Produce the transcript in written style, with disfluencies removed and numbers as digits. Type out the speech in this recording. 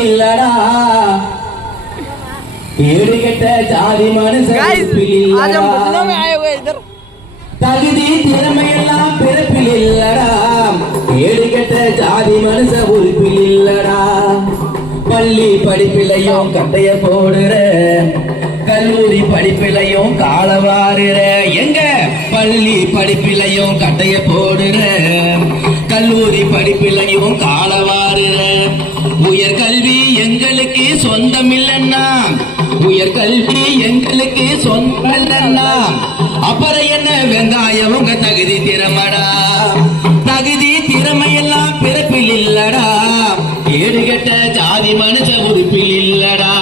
இல்லடா ஏடு கெட்ட ஜாதி மனுஷன் தகுதி திறமையெல்லாம் பிறப்பில் இல்லடா ஏடு கெட்ட ஜாதி மனுஷ உறுப்பில் இல்லடா பள்ளி படிப்பிலையும் கட்டைய போடுற கல்லூரி படிப்பிலையும் காலவாறுற எங்க பள்ளி படிப்பிலையும் கட்டைய போடுற கல்லூரி படிப்பிலையும் காலவாறுற உயர்கல்வி எங்களுக்கு சொந்தம் இல்லைன்னா உயர்கல்வி எங்களுக்கு சொந்தம் இல்லைன்னா அப்புறம் என்ன வெங்காயம் உங்க தகுதி திறமடா தகுதி திறமையெல்லாம் பிறப்பில் இல்லடா ஏடு கெட்ட ஜாதி மனுஷ உறுப்பில் இல்லடா